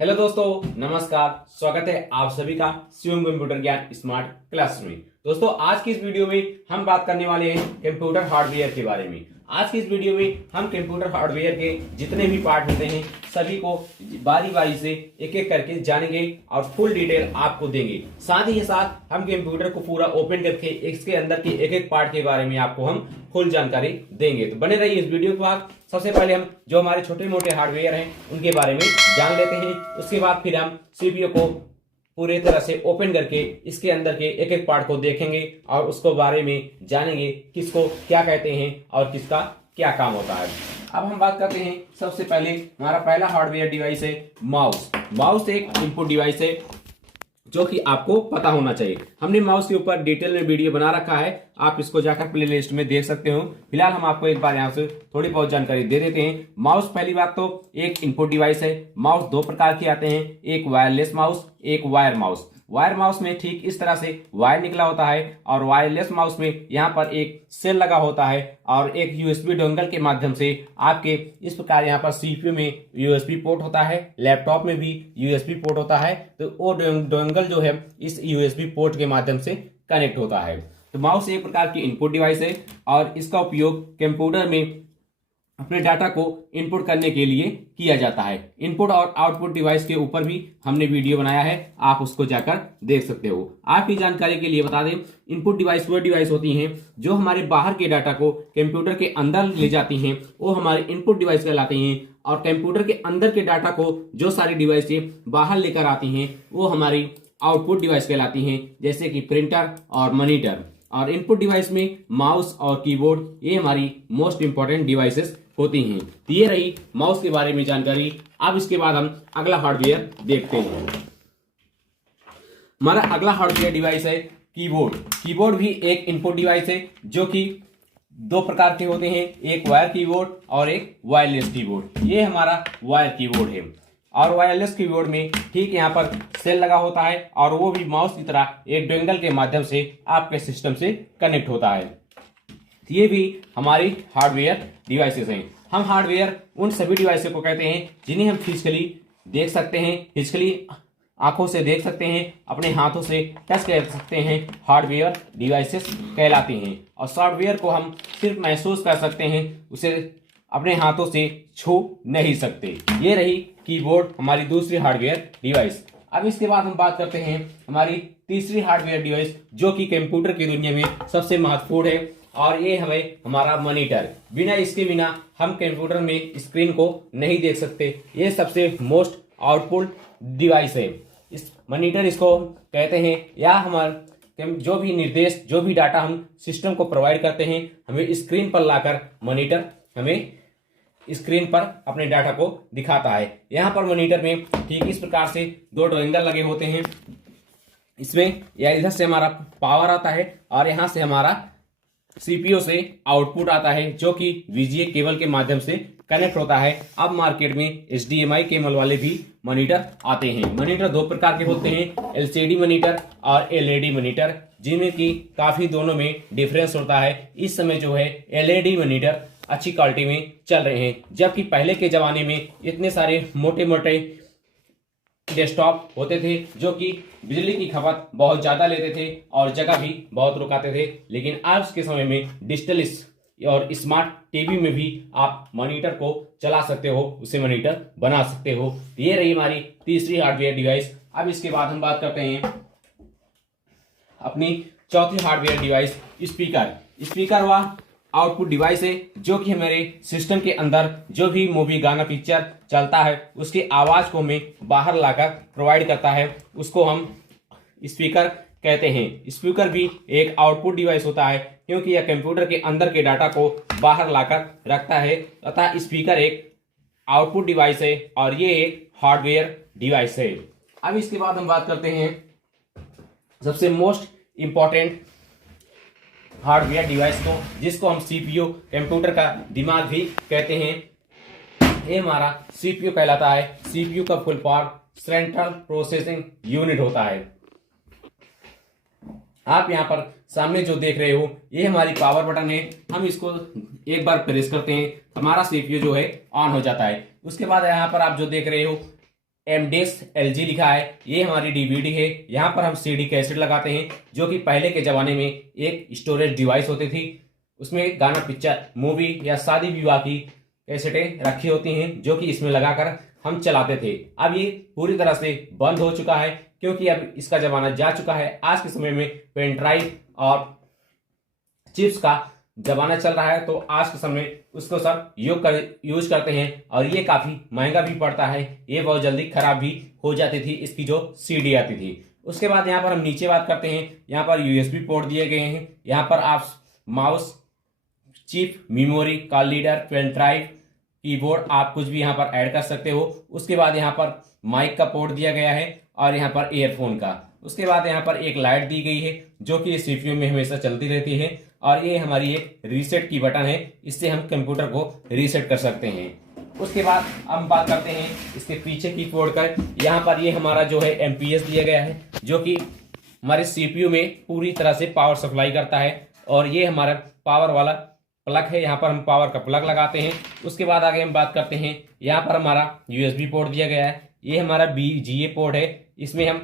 Hello दोस्तों, नमस्कार। स्वागत है आप सभी का शिवम कंप्यूटर ज्ञान स्मार्ट क्लास में। दोस्तों, आज की इस वीडियो में हम बात करने वाले हैं कंप्यूटर हार्डवेयर के बारे में। आज की इस वीडियो में हम कंप्यूटर हार्डवेयर के जितने भी पार्ट होते हैं सभी को बारी बारी से एक एक करके जानेंगे और फुल डिटेल आपको देंगे। साथ ही साथ हम कंप्यूटर को पूरा ओपन करके इसके अंदर के एक एक पार्ट के बारे में आपको हम फुल जानकारी देंगे। तो बने रहिए इस वीडियो के बाद। सबसे पहले हम जो हमारे छोटे मोटे हार्डवेयर हैं उनके बारे में जान लेते हैं। उसके बाद फिर हम सीपीयू को पूरी तरह से ओपन करके इसके अंदर के एक एक पार्ट को देखेंगे और उसको बारे में जानेंगे किसको क्या कहते हैं और किसका क्या काम होता है। अब हम बात करते हैं। सबसे पहले हमारा पहला हार्डवेयर डिवाइस है माउस। माउस एक इनपुट डिवाइस है जो कि आपको पता होना चाहिए। हमने माउस के ऊपर डिटेल में वीडियो बना रखा है, आप इसको जाकर प्ले लिस्ट में देख सकते हो। फिलहाल हम आपको एक बार यहाँ से थोड़ी बहुत जानकारी दे देते हैं। माउस पहली बात तो एक इनपुट डिवाइस है। माउस दो प्रकार के आते हैं, एक वायरलेस माउस, एक वायर माउस। वायर माउस में ठीक इस तरह से वायर निकला होता है और वायरलेस माउस में यहाँ पर एक सेल लगा होता है और एक यूएसबी डोंगल के माध्यम से आपके इस प्रकार यहाँ पर सीपीयू में यूएसबी पोर्ट होता है, लैपटॉप में भी यूएसबी पोर्ट होता है। तो वो डोंगल जो है इस यूएसबी पोर्ट के माध्यम से कनेक्ट होता है। तो माउस एक प्रकार की इनपुट डिवाइस है और इसका उपयोग कंप्यूटर में अपने डाटा को इनपुट करने के लिए किया जाता है। इनपुट और आउटपुट डिवाइस के ऊपर भी हमने वीडियो बनाया है, आप उसको जाकर देख सकते हो। आपकी जानकारी के लिए बता दें, इनपुट डिवाइस वो डिवाइस होती हैं जो हमारे बाहर के डाटा को कंप्यूटर के अंदर ले जाती हैं, वो हमारे इनपुट डिवाइस कहलाती हैं। और कंप्यूटर के अंदर के डाटा को जो सारी डिवाइसें बाहर लेकर आती हैं वो हमारी आउटपुट डिवाइस कहलाती हैं, जैसे कि प्रिंटर और मॉनिटर। और इनपुट डिवाइस में माउस और कीबोर्ड ये हमारी मोस्ट इंपॉर्टेंट डिवाइसेस होती हैं। तो ये रही माउस के बारे में जानकारी। अब इसके बाद हम अगला हार्डवेयर देखते हैं। हमारा अगला हार्डवेयर डिवाइस है कीबोर्ड। कीबोर्ड भी एक इनपुट डिवाइस है जो कि दो प्रकार के होते हैं, एक वायर कीबोर्ड और एक वायरलेस कीबोर्ड। ये हमारा वायर कीबोर्ड है और वायरलेस कीबोर्ड में ठीक यहाँ पर सेल लगा होता है और वो भी माउस की तरह एक डोंगल के माध्यम से आपके सिस्टम से कनेक्ट होता है। ये भी हमारी हार्डवेयर डिवाइसेस हैं। हम हार्डवेयर उन सभी डिवाइसेस को कहते हैं जिन्हें हम फिजिकली देख सकते हैं, फिजिकली आंखों से देख सकते हैं, अपने हाथों से टच कर सकते हैं, हार्डवेयर डिवाइसेस कहलाते हैं। और सॉफ्टवेयर को हम सिर्फ महसूस कर सकते हैं, उसे अपने हाथों से छू नहीं सकते। ये रही कीबोर्ड, हमारी दूसरी हार्डवेयर डिवाइस। अब इसके बाद हम बात करते हैं हमारी तीसरी हार्डवेयर डिवाइस जो कि कंप्यूटर की दुनिया में सबसे महत्वपूर्ण है और ये हमारा मॉनिटर। इसके बिना हम कंप्यूटर में स्क्रीन को नहीं देख सकते। ये सबसे मोस्ट आउटपुट डिवाइस है। इस मॉनिटर इसको कहते हैं, या हमारे जो भी निर्देश, जो भी डाटा हम सिस्टम को प्रोवाइड करते हैं, हमें स्क्रीन पर लाकर मॉनिटर हमें स्क्रीन पर अपने डाटा को दिखाता है। यहाँ पर मॉनिटर में ठीक इस प्रकार से दो डोंगल लगे होते हैं। इसमें या इधर से हमारा पावर आता है और यहाँ से हमारा सीपीयू से आउटपुट आता है जो कि वीजीए केबल के माध्यम से कनेक्ट होता है। अब मार्केट में एचडीएमआई केबल वाले भी मॉनिटर आते हैं। मॉनिटर दो प्रकार के होते हैं, एलसीडी मॉनिटर और एलईडी मॉनिटर, जिनमें कि काफी दोनों में डिफरेंस होता है। इस समय जो है एलईडी मॉनिटर अच्छी क्वालिटी में चल रहे हैं, जबकि पहले के जमाने में इतने सारे मोटे मोटे डेस्कटॉप होते थे जो कि बिजली की खपत बहुत ज्यादा लेते थे और जगह भी बहुत रुकाते थे। लेकिन आज के समय में डिजिटल और स्मार्ट टीवी में भी आप मॉनिटर को चला सकते हो, उसे मॉनिटर बना सकते हो। ये रही हमारी तीसरी हार्डवेयर डिवाइस। अब इसके बाद हम बात करते हैं अपनी चौथी हार्डवेयर डिवाइस, स्पीकर। स्पीकर वह आउटपुट डिवाइस है जो कि हमारे सिस्टम के अंदर जो भी मूवी, गाना, पिक्चर चलता है उसकी आवाज को हमें बाहर लाकर प्रोवाइड करता है, उसको हम स्पीकर कहते हैं। स्पीकर भी एक आउटपुट डिवाइस होता है क्योंकि यह कंप्यूटर के अंदर के डाटा को बाहर लाकर रखता है, तथा स्पीकर एक आउटपुट डिवाइस है और ये एक हार्डवेयर डिवाइस है। अब इसके बाद हम बात करते हैं सबसे मोस्ट इंपॉर्टेंट हार्डवेयर डिवाइस को, जिसको हम सीपीयू, कंप्यूटर का दिमाग भी कहते हैं। ये हमारा सीपीयू कहलाता है। सीपीयू का full form central processing unit होता है। आप यहाँ पर सामने जो देख रहे हो ये हमारी पावर बटन है। हम इसको एक बार प्रेस करते हैं, हमारा सीपीयू जो है ऑन हो जाता है। उसके बाद यहाँ पर आप जो देख रहे हो एमडेक्स एलजी लिखा है, ये हमारी डीवीडी है। यहाँ पर हम सीडी कैसेट लगाते हैं, जो कि पहले के जमाने में एक स्टोरेज डिवाइस होती थी। उसमें गाना, पिक्चर, मूवी या शादी विवाह की कैसेटें रखी होती हैं, जो कि इसमें लगाकर हम चलाते थे। अब ये पूरी तरह से बंद हो चुका है, क्योंकि अब इसका जमाना जा चुका है। आज के समय में पेन ड्राइव और चिप्स का जमाना चल रहा है, तो आज के समय उसको सब यूज करते हैं, और ये काफी महंगा भी पड़ता है। ये बहुत जल्दी खराब भी हो जाती थी, इसकी जो सीडी आती थी। उसके बाद यहाँ पर हम नीचे बात करते हैं। यहाँ पर यूएसबी पोर्ट दिए गए हैं। यहाँ पर आप mouse, chip, memory, call leader, pen drive, keyboard, आप कुछ भी यहाँ पर ऐड कर सकते हो। उसके बाद यहाँ पर माइक का पोर्ट दिया गया है, और यहाँ पर ईयरफोन का। उसके बाद यहाँ पर एक लाइट दी गई है, जो कि सीपीयू में हमेशा चलती रहती है, और ये हमारी एक रीसेट की बटन है। इससे हम कंप्यूटर को रीसेट कर सकते हैं। उसके बाद हम बात करते हैं इसके पीछे की पोर्ट का। यहाँ पर ये हमारा जो है एमपीएस दिया गया है, जो कि हमारे सीपीयू में पूरी तरह से पावर सप्लाई करता है, और ये हमारा पावर वाला प्लग है। यहाँ पर हम पावर का प्लग लगाते हैं। उसके बाद आगे हम बात करते हैं, यहाँ पर हमारा यूएसबी पोर्ट दिया गया है। ये हमारा बीजीए पोर्ट है। इसमें हम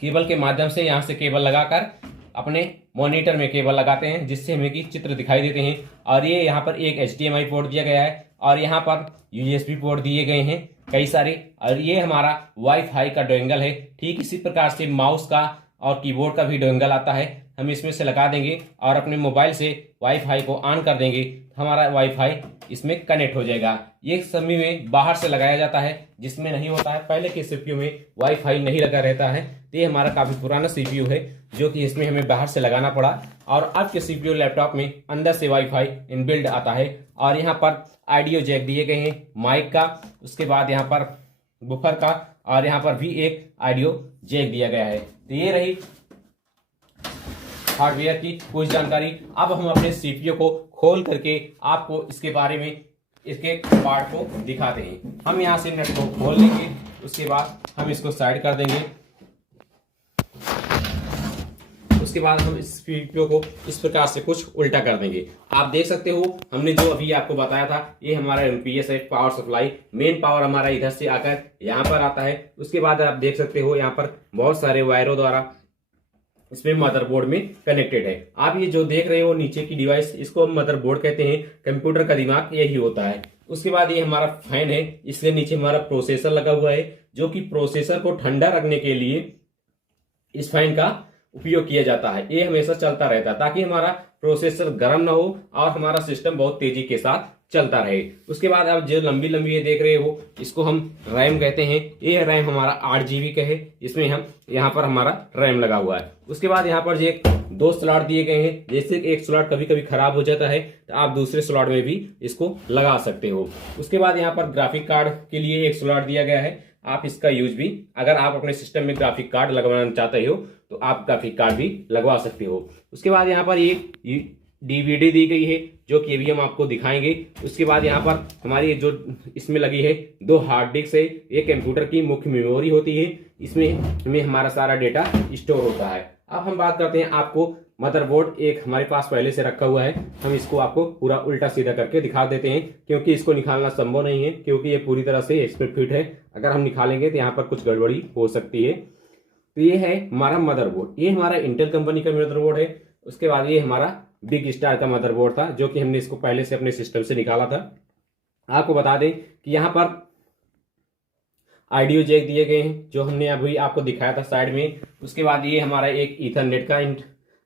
केबल के माध्यम से यहाँ से केबल लगाकर अपने मॉनिटर में केबल लगाते हैं, जिससे हमें की चित्र दिखाई देते हैं। और ये यहाँ पर एक HDMI पोर्ट दिया गया है, और यहाँ पर यूएसबी पोर्ट दिए गए हैं कई सारे। और ये हमारा वाईफाई का डोंगल है। ठीक इसी प्रकार से माउस का और कीबोर्ड का भी डोंगल आता है, हम इसमें से लगा देंगे और अपने मोबाइल से वाईफाई को ऑन कर देंगे, हमारा वाईफाई इसमें कनेक्ट हो जाएगा। ये सभी में बाहर से लगाया जाता है, जिसमें नहीं होता है। पहले के सीपीयू में वाईफाई नहीं लगा रहता है, तो ये हमारा काफी पुराना सीपीयू है, जो कि इसमें हमें बाहर से लगाना पड़ा। और अब के सीपीयू लैपटॉप में अंदर से वाईफाई इनबिल्ड आता है। और यहाँ पर ऑडियो जैक दिए गए हैं माइक का, उसके बाद यहाँ पर बुफर का, और यहाँ पर भी एक ऑडियो जैक दिया गया है। तो ये रही हार्डवेयर की कुछ जानकारी। अब हम अपने सीपीयू को खोल करके आपको इसके बारे में, इसके पार्ट को दिखाते हैं। हम यहाँ से नट को खोल लेंगे, उसके बाद हम इसको साइड कर देंगे। उसके बाद हम इस सीपीयू को इस प्रकार से कुछ उल्टा कर देंगे। आप देख सकते हो, हमने जो अभी आपको बताया था, ये हमारा एमपीएस है, पावर सप्लाई। मेन पावर हमारा इधर से आकर यहाँ पर आता है। उसके बाद आप देख सकते हो, यहाँ पर बहुत सारे वायरों द्वारा इसमें मदरबोर्ड में कनेक्टेड है। आप ये जो देख रहे हो नीचे की डिवाइस, इसको हम मदरबोर्ड कहते हैं। कंप्यूटर का दिमाग यही होता है। उसके बाद ये हमारा फैन है, इसके नीचे हमारा प्रोसेसर लगा हुआ है, जो कि प्रोसेसर को ठंडा रखने के लिए इस फैन का उपयोग किया जाता है। ये हमेशा चलता रहता है, ताकि हमारा प्रोसेसर गर्म ना हो और हमारा सिस्टम बहुत तेजी के साथ चलता रहे। उसके बाद आप जो लंबी लंबी ये देख रहे हो, इसको हम रैम कहते हैं। ये रैम हमारा 8 GB का है। इसमें हम यहाँ पर हमारा रैम लगा हुआ है। उसके बाद यहाँ पर जो 2 स्लॉट दिए गए हैं, जैसे एक स्लॉट कभी कभी खराब हो जाता है, तो आप दूसरे स्लॉट में भी इसको लगा सकते हो। उसके बाद यहाँ पर ग्राफिक कार्ड के लिए एक स्लॉट दिया गया है। आप इसका यूज भी, अगर आप अपने सिस्टम में ग्राफिक कार्ड लगवाना चाहते हो, तो आप ग्राफिक कार्ड भी लगवा सकते हो। उसके बाद यहाँ पर एक डीवीडी दी गई है, जो कि अभी हम आपको दिखाएंगे। उसके बाद यहाँ पर हमारी जो इसमें लगी है 2 हार्ड डिस्क है। एक कंप्यूटर की मुख्य मेमोरी होती है, इसमें हमारा सारा डेटा स्टोर होता है। अब हम बात करते हैं, आपको मदरबोर्ड एक हमारे पास पहले से रखा हुआ है। हम इसको आपको पूरा उल्टा सीधा करके दिखा देते हैं, क्योंकि इसको निकालना संभव नहीं है, क्योंकि ये पूरी तरह से एक्सपर्ट फिट है। अगर हम निकालेंगे तो यहाँ पर कुछ गड़बड़ी हो सकती है। तो ये है हमारा मदरबोर्ड। ये हमारा इंटेल कंपनी का मदरबोर्ड है। उसके बाद ये हमारा बिग स्टार का मदरबोर्ड था, जो कि हमने इसको पहले से अपने सिस्टम से निकाला था। आपको बता दें कि यहाँ पर ऑडियो जैक दिए गए हैं, जो हमने अभी आपको दिखाया था साइड में। उसके बाद ये हमारा एक ईथरनेट का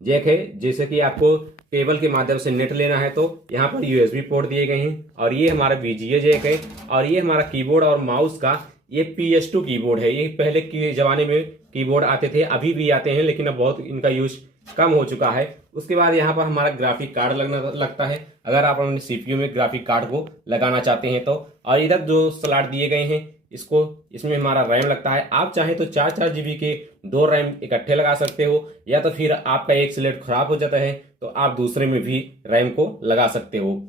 जैक है, जैसे कि आपको केबल के माध्यम से नेट लेना है, तो यहाँ पर यूएसबी पोर्ट दिए गए हैं। और ये हमारा बीजीए जैक है। और ये हमारा कीबोर्ड और माउस का ये PS2 कीबोर्ड है। ये पहले के जमाने में कीबोर्ड आते थे, अभी भी आते हैं, लेकिन अब बहुत इनका यूज कम हो चुका है। उसके बाद यहाँ पर हमारा ग्राफिक कार्ड लगता है, अगर आप अपने सीपीयू में ग्राफिक कार्ड को लगाना चाहते हैं तो। और इधर जो स्लॉट दिए गए हैं, इसमें हमारा रैम लगता है। आप चाहे तो 4 GB के 2 रैम इकट्ठे लगा सकते हो, या तो फिर आपका एक स्लेट खराब हो जाता है तो आप दूसरे में भी रैम को लगा सकते हो।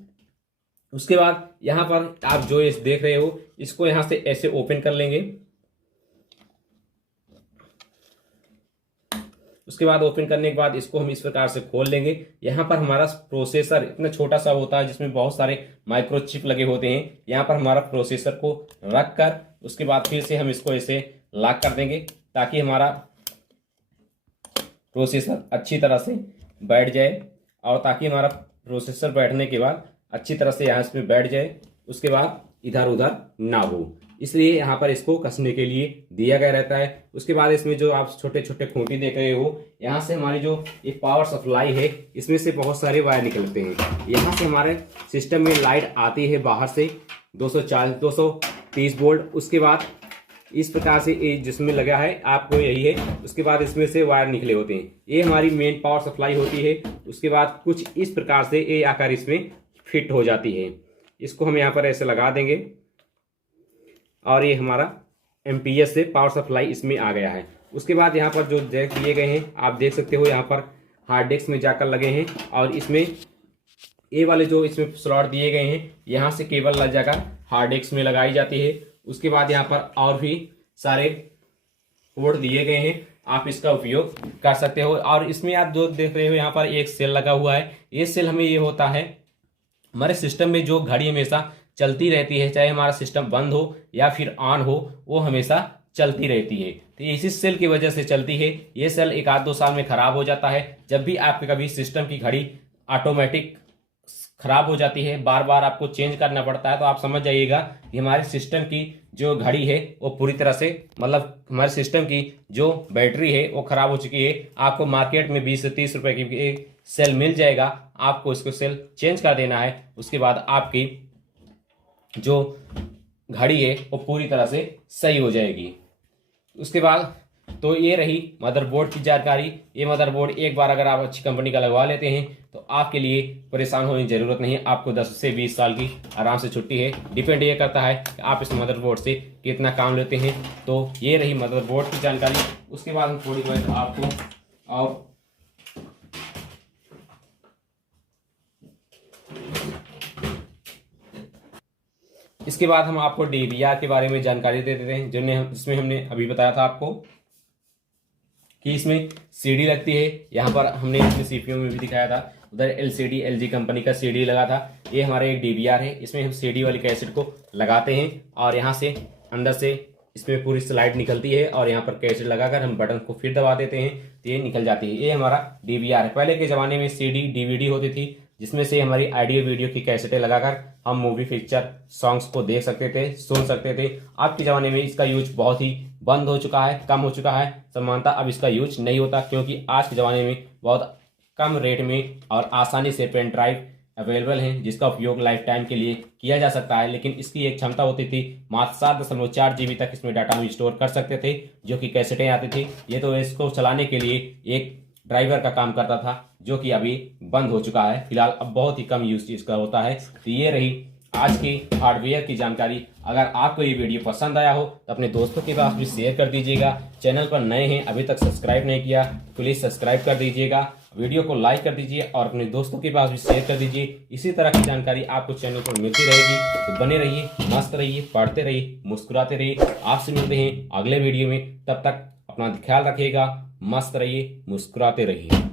उसके बाद यहाँ पर आप जो इस देख रहे हो, इसको यहाँ से ऐसे ओपन कर लेंगे। उसके बाद ओपन करने के बाद इसको हम इस प्रकार से खोल लेंगे। यहाँ पर हमारा प्रोसेसर इतना छोटा सा होता है जिसमें बहुत सारे माइक्रोचिप लगे होते हैं। यहाँ पर हमारा प्रोसेसर को रख कर उसके बाद फिर से हम इसको ऐसे लॉक कर देंगे ताकि हमारा प्रोसेसर अच्छी तरह से बैठ जाए, और ताकि हमारा प्रोसेसर बैठने के बाद अच्छी तरह से यहाँ इसमें बैठ जाए, उसके बाद इधर उधर ना हो, इसलिए यहाँ पर इसको कसने के लिए दिया गया रहता है। उसके बाद इसमें जो आप छोटे छोटे खूंटी देख रहे हो, यहाँ से हमारी जो ये पावर सप्लाई है इसमें से बहुत सारे वायर निकलते हैं। यहाँ से हमारे सिस्टम में लाइट आती है बाहर से 230 वोल्ट। उसके बाद इस प्रकार से ये जिसमें लगा है आपको यही है, उसके बाद इसमें से वायर निकले होते हैं। ये हमारी मेन पावर सप्लाई होती है। उसके बाद कुछ इस प्रकार से ये आकर इसमें फिट हो जाती है। इसको हम यहाँ पर ऐसे लगा देंगे और ये हमारा एमपीएस से पावर सप्लाई इसमें आ गया है। उसके बाद यहाँ पर जो जैक दिए गए हैं आप देख सकते हो, यहाँ पर हार्ड डिस्क में जाकर लगे हैं, और इसमें ये वाले जो इसमें स्लॉट दिए गए हैं यहाँ से केबल लग जाकर हार्ड डिस्क में लगाई जाती है। उसके बाद यहाँ पर और भी सारे पोर्ट दिए गए हैं, आप इसका उपयोग कर सकते हो। और इसमें आप जो देख रहे हो यहाँ पर एक सेल लगा हुआ है। ये सेल हमें ये होता है हमारे सिस्टम में जो घड़ी हमेशा चलती रहती है, चाहे हमारा सिस्टम बंद हो या फिर ऑन हो, वो हमेशा चलती रहती है। तो इसी सेल की वजह से चलती है। ये सेल 1-2 साल में खराब हो जाता है। जब भी आपके कभी सिस्टम की घड़ी ऑटोमेटिक खराब हो जाती है, बार बार आपको चेंज करना पड़ता है, तो आप समझ जाइएगा कि हमारे सिस्टम की जो घड़ी है वो पूरी तरह से, मतलब हमारे सिस्टम की जो बैटरी है वो खराब हो चुकी है। आपको मार्केट में 20 से 30 रुपए की सेल मिल जाएगा, आपको इसको सेल चेंज कर देना है। उसके बाद आपकी जो घड़ी है वो पूरी तरह से सही हो जाएगी। उसके बाद तो ये रही मदरबोर्ड की जानकारी। ये मदरबोर्ड एक बार अगर आप अच्छी कंपनी का लगवा लेते हैं तो आपके लिए परेशान होने की जरूरत नहीं है। आपको 10 से 20 साल की आराम से छुट्टी है। डिपेंड ये करता है कि आप इस मदरबोर्ड से कितना काम लेते हैं। तो ये रही मदरबोर्ड की जानकारी। उसके बाद हम थोड़ी बहुत आपको और इसके बाद हम आपको डीवीआर के बारे में जानकारी दे देते हैं, जिसमें हमने अभी बताया था आपको कि इसमें सीडी लगती है। यहाँ पर हमने इसमें सीपीयू में भी दिखाया था, उधर एलसीडी एलजी कंपनी का सीडी लगा था। ये हमारा एक डीवीआर है। इसमें हम सीडी वाली कैसेट को लगाते हैं और यहाँ से अंदर से इसमें पूरी स्लाइड निकलती है और यहाँ पर कैसेट लगाकर हम बटन को फिर दबा देते हैं तो ये निकल जाती है। ये हमारा डीवीआर है। पहले के ज़माने में सीडी डीवीडी होती थी, जिसमें से हमारी ऑडियो वीडियो की कैसेटें लगाकर हम मूवी पिक्चर सॉन्ग्स को देख सकते थे, सुन सकते थे। आज के ज़माने में इसका यूज बहुत ही बंद हो चुका है, कम हो चुका है। समानता अब इसका यूज नहीं होता, क्योंकि आज के ज़माने में बहुत कम रेट में और आसानी से पेन ड्राइव अवेलेबल है, जिसका उपयोग लाइफ टाइम के लिए किया जा सकता है। लेकिन इसकी एक क्षमता होती थी मात्र 7.4 GB तक इसमें डाटा हम स्टोर कर सकते थे, जो कि कैसेटें आती थी। ये तो इसको चलाने के लिए एक ड्राइवर का काम करता था, जो कि अभी बंद हो चुका है। फिलहाल अब बहुत ही कम यूज इसका होता है। तो ये रही आज की हार्डवेयर की जानकारी। अगर आपको ये वीडियो पसंद आया हो तो अपने दोस्तों के पास भी शेयर कर दीजिएगा। चैनल पर नए हैं, अभी तक सब्सक्राइब नहीं किया, प्लीज सब्सक्राइब कर दीजिएगा। वीडियो को लाइक कर दीजिए और अपने दोस्तों के पास भी शेयर कर दीजिए। इसी तरह की जानकारी आपको चैनल पर मिलती रहेगी। तो बने रहिए, मस्त रहिए, पढ़ते रहिए, मुस्कुराते रहिए। आपसे मिलते हैं अगले वीडियो में। तब तक अपना ख्याल रखिएगा, मस्त रहिए, मुस्कुराते रहिए।